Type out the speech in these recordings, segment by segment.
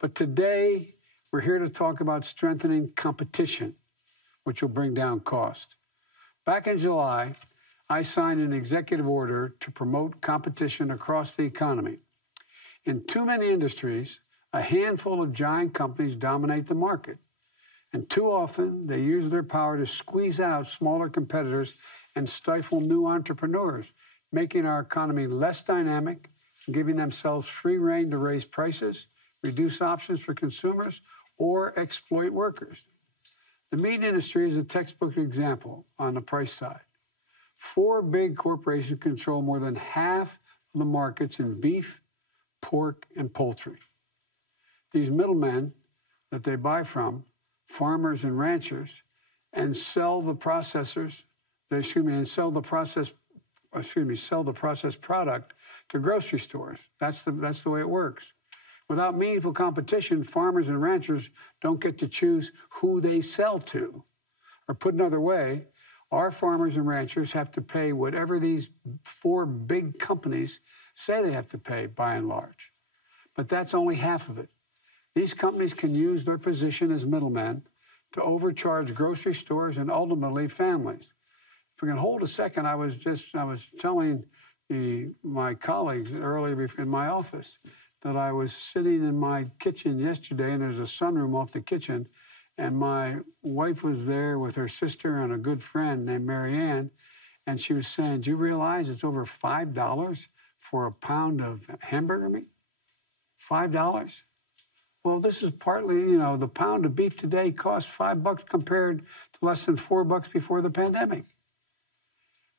But today, we're here to talk about strengthening competition, which will bring down cost. Back in July, I signed an executive order to promote competition across the economy. In too many industries, a handful of giant companies dominate the market. And too often, they use their power to squeeze out smaller competitors and stifle new entrepreneurs, making our economy less dynamic and giving themselves free rein to raise prices, reduce options for consumers, or exploit workers. The meat industry is a textbook example on the price side. 4 big corporations control more than half of the markets in beef, pork, and poultry. These middlemen that they buy from, farmers and ranchers, and sell the processors, sell the processed product to grocery stores. That's the way it works. Without meaningful competition, farmers and ranchers don't get to choose who they sell to. Or put another way, our farmers and ranchers have to pay whatever these 4 big companies say they have to pay, by and large. But that's only half of it. These companies can use their position as middlemen to overcharge grocery stores and ultimately families. If we can hold a second, I was telling my colleagues earlier in my office that I was sitting in my kitchen yesterday, and there's a sunroom off the kitchen, and my wife was there with her sister and a good friend named Mary Ann, and she was saying, "Do you realize it's over $5 for a pound of hamburger meat? $5? Well, this is partly, the pound of beef today costs $5 compared to less than $4 before the pandemic."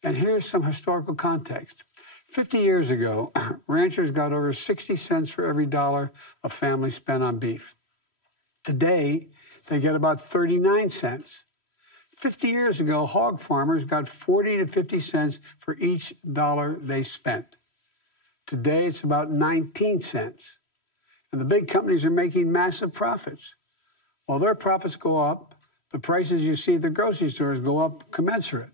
And here's some historical context. 50 years ago, ranchers got over 60 cents for every dollar a family spent on beef. Today, they get about 39 cents. 50 years ago, hog farmers got 40 to 50 cents for each dollar they spent. Today, it's about 19 cents. And the big companies are making massive profits. While their profits go up, the prices you see at the grocery stores go up commensurate.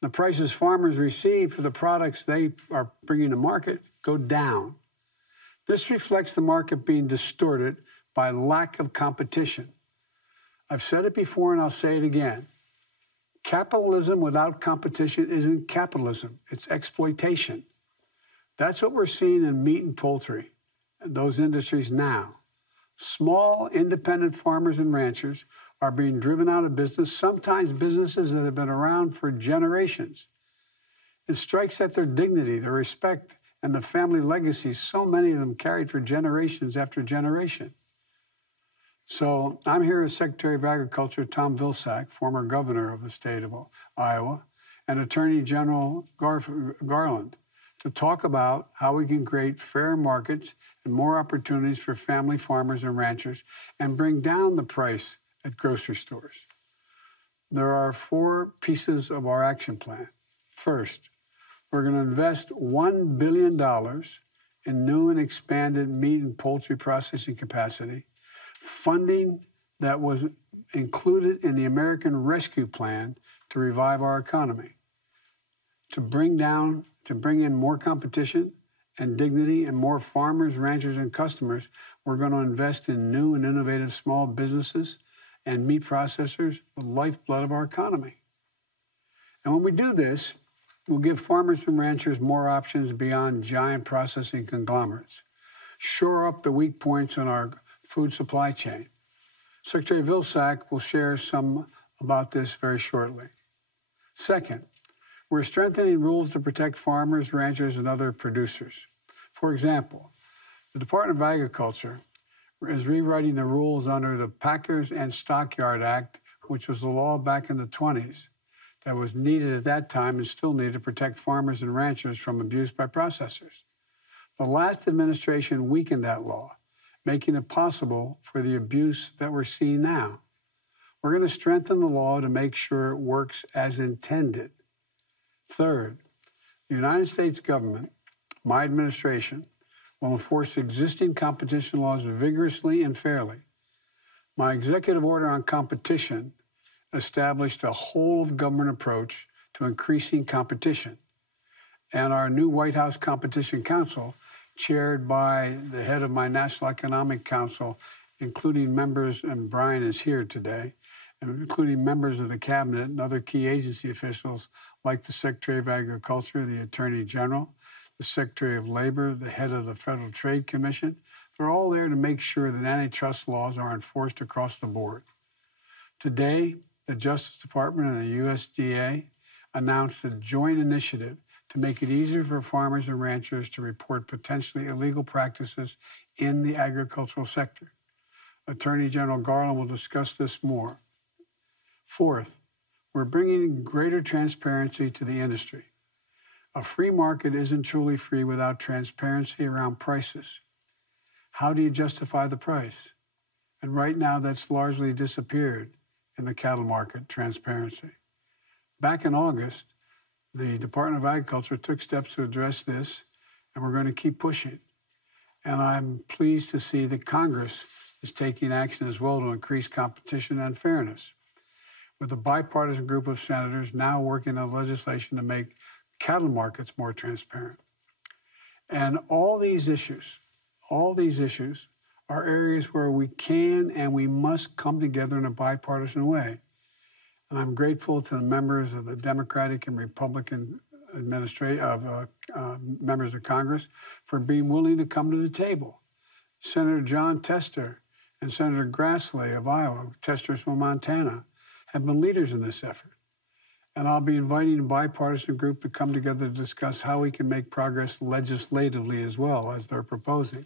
The prices farmers receive for the products they are bringing to market go down. This reflects the market being distorted by lack of competition. I've said it before and I'll say it again. Capitalism without competition isn't capitalism, it's exploitation. That's what we're seeing in meat and poultry, those industries now. Small, independent farmers and ranchers are being driven out of business, sometimes businesses that have been around for generations. It strikes at their dignity, their respect, and the family legacies so many of them carried for generations after generation. So I'm here as Secretary of Agriculture Tom Vilsack, former governor of the state of Iowa, and Attorney General Garland, to talk about how we can create fair markets and more opportunities for family farmers and ranchers and bring down the price at grocery stores. There are 4 pieces of our action plan. First, we're going to invest $1 billion in new and expanded meat and poultry processing capacity, funding that was included in the American Rescue Plan to revive our economy, to bring in more competition and dignity and more farmers, ranchers, and customers. We're going to invest in new and innovative small businesses and meat processors, the lifeblood of our economy. And when we do this, we'll give farmers and ranchers more options beyond giant processing conglomerates, shore up the weak points in our food supply chain. Secretary Vilsack will share some about this very shortly. Second, we're strengthening rules to protect farmers, ranchers, and other producers. For example, the Department of Agriculture is rewriting the rules under the Packers and Stockyard Act, which was a law back in the 1920s that was needed at that time and still needed to protect farmers and ranchers from abuse by processors. The last administration weakened that law, making it possible for the abuse that we're seeing now. We're going to strengthen the law to make sure it works as intended. Third, the United States government, my administration, will enforce existing competition laws vigorously and fairly. My executive order on competition established a whole-of-government approach to increasing competition. And our new White House Competition Council chaired by the head of my National Economic Council, including members, and Brian is here today, and including members of the cabinet and other key agency officials like the Secretary of Agriculture, the Attorney General, the Secretary of Labor, the head of the Federal Trade Commission. They're all there to make sure that antitrust laws are enforced across the board. Today, the Justice Department and the USDA announced a joint initiative to make it easier for farmers and ranchers to report potentially illegal practices in the agricultural sector. Attorney General Garland will discuss this more. Fourth, we're bringing greater transparency to the industry. A free market isn't truly free without transparency around prices. How do you justify the price? And right now, that's largely disappeared in the cattle market transparency. Back in August, the Department of Agriculture took steps to address this, and we're going to keep pushing. And I'm pleased to see that Congress is taking action as well to increase competition and fairness, with a bipartisan group of senators now working on legislation to make cattle markets more transparent. And all these issues are areas where we can and we must come together in a bipartisan way. And I'm grateful to the members of the Democratic and Republican members of Congress for being willing to come to the table. Senator John Tester and Senator Grassley of Iowa, Tester's from Montana, have been leaders in this effort. And I'll be inviting a bipartisan group to come together to discuss how we can make progress legislatively as well as they're proposing,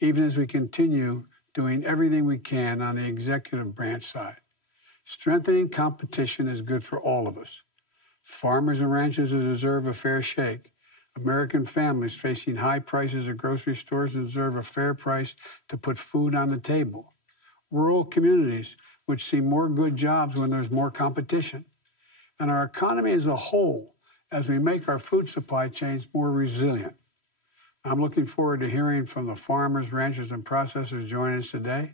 even as we continue doing everything we can on the executive branch side. Strengthening competition is good for all of us. Farmers and ranchers deserve a fair shake. American families facing high prices at grocery stores deserve a fair price to put food on the table. Rural communities, which see more good jobs when there's more competition. And our economy as a whole, as we make our food supply chains more resilient. I'm looking forward to hearing from the farmers, ranchers, and processors joining us today.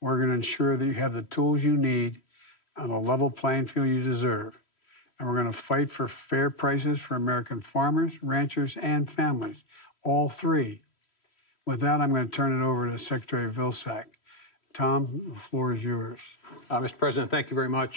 We're going to ensure that you have the tools you need on a level playing field you deserve. And we're going to fight for fair prices for American farmers, ranchers, and families, all three. With that, I'm going to turn it over to Secretary Vilsack. Tom, the floor is yours. Mr. President, thank you very much.